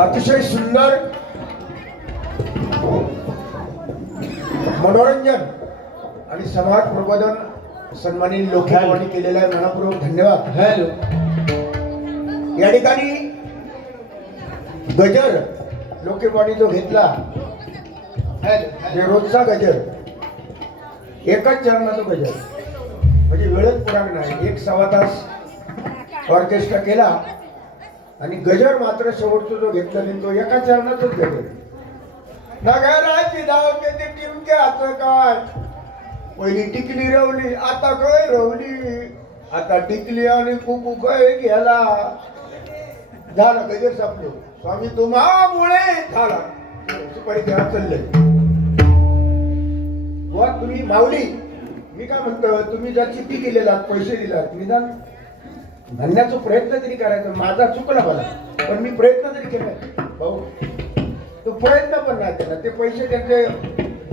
अतिशय सुंदर मनोरंजन आणि समाज प्रबोधन सन्मानित लोकांनी केलेला आहे. मनपूर्वक धन्यवाद. हॅलो. या ठिकाणी गजर लोकेवाणी जो घेतला रोजचा गजर, एकच चरणाचा गजर, म्हणजे वेळच पुराण नाही. 1-1.25 तास ऑर्केस्ट्रा केला आणि गजर मात्र शेवटचा जो घेतला नाही तो एका चरणाचाच गजर. नगराची धावते ते टिमके आता काय, पहिली टिकली रवली आता काय रवली, आता टिकली आणि कुकू काय गेला. झाला गजर सापलो. स्वामी तुम्हामुळे झाला. सुपारी घ्या चालले. तुम्ही माऊली, मी काय म्हणतो, तुम्ही जर चिठ्ठी केलेला पैसे दिलात, निदान म्हणण्याचा प्रयत्न तरी करायचा. माझा चुकला मला, पण मी प्रयत्न तरी केला भाऊ. तो प्रयत्न पण नाही केला. ते पैसे त्यांचे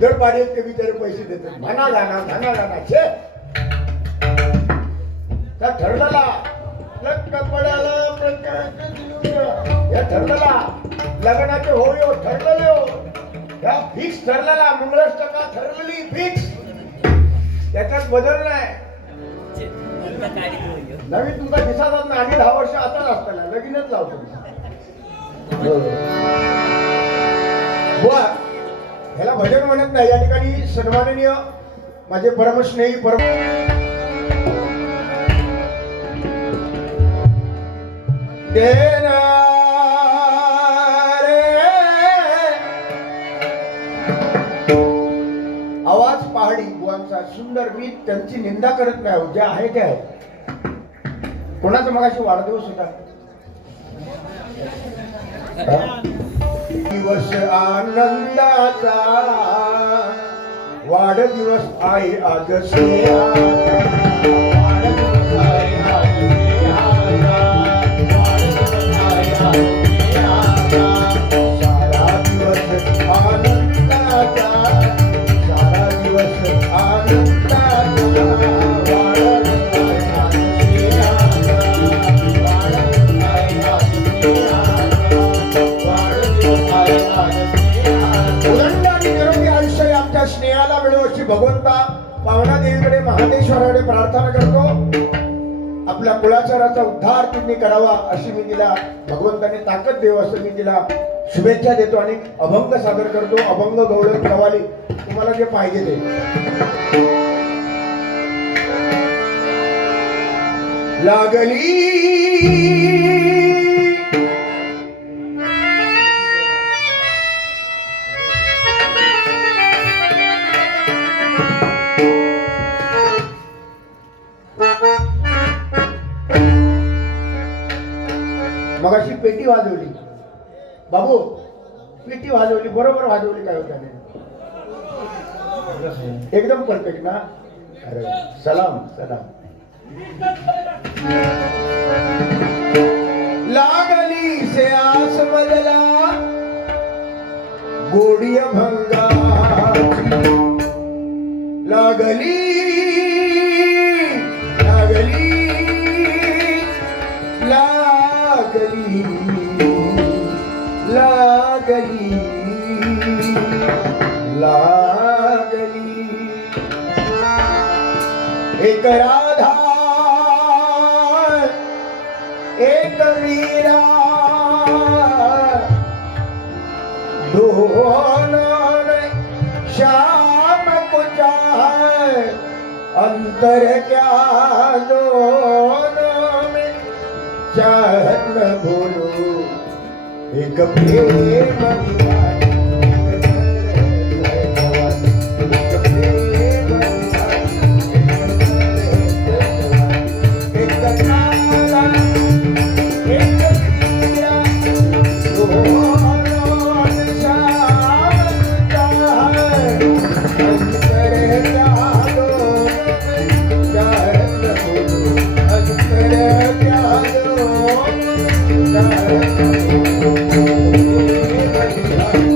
दर बारीक ते बिचारे पैसे देतात. म्हणा गाणा छे त्या ठरलेला पडायला या ठरलेला लग्नाचे होय ठरलेले हो, या फिक्स ठरलेला मंगळाष्टका ठरलेली फिक्स, त्याच्यात बदल नाही. नवीन तुमचा दिसा जात नाही. आम्ही 10 वर्ष आताच असताना लगीनच लावतो. ह्याला भजन म्हणत नाही. या ठिकाणी सन्माननीय माझे परमस्नेही आवाज पहाडी बुवांचा सुंदर. मी त्यांची निंदा करत नाही, जे आहे ते आहे. कोणाचा मगाशी वाढदिवस होता. दिवस आनंदाचा वाढदिवस आहे आज स्नेहाला मिळो अशी भगवंता पावना देवीकडे महादेश्वराकडे प्रार्थना करतो. आपल्या कुळाचाराचा उद्धार तुम्ही करावा अशी मी तिला भगवंताने ताकद देव असं मी तिला शुभेच्छा देतो आणि अभंग सादर करतो. अभंग गवळण कवाली तुम्हाला जे पाहिजे ते. लागली मगाशी पेटी वाजवली बाबू, पेटी वाजवली बरोबर वाजवली. काय होत एकदम परफेक्ट ना. अरे सलाम सलाम. लागली से आस मजला गोडिय भंगा, लागली लागली लागली लागली लागली. एक राधा एक मीरा दोनों ने श्याम को चाहे, अंतर क्या दोनों में चाहत न भूलो एक प्रेम दीवानी. Thank you.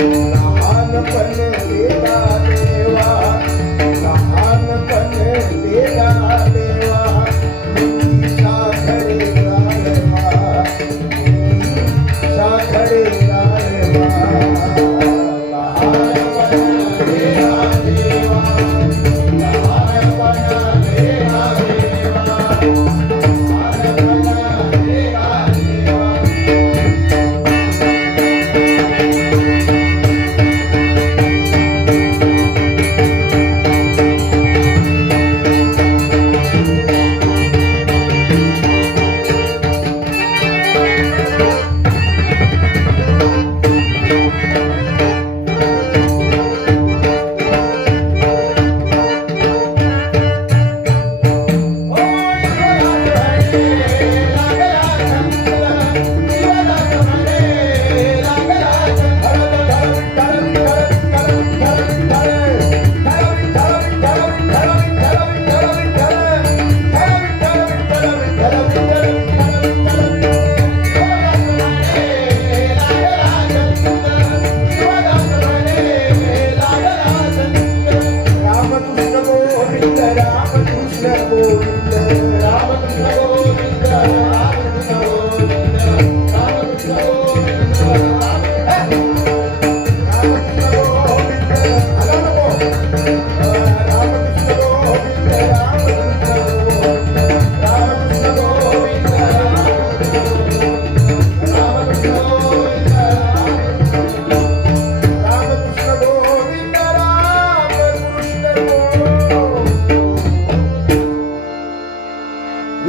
लहानपण देगा देवा, लहानपण देगा देवा, मुंगी साखरे गारवा, मुंगी साखरे गारवा. लहानपण देगा देवा, लहानपण देगा देवा, लहानपण देगा देवा.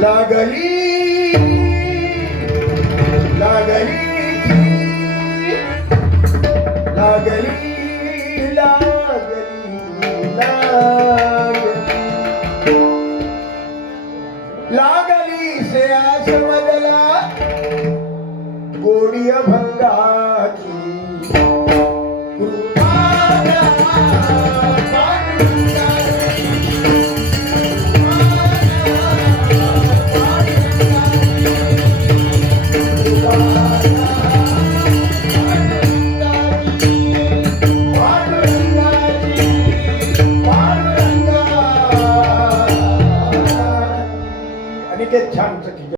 लागली लागली लागली लागली से आस मजला गोडिय भंगाची कृपा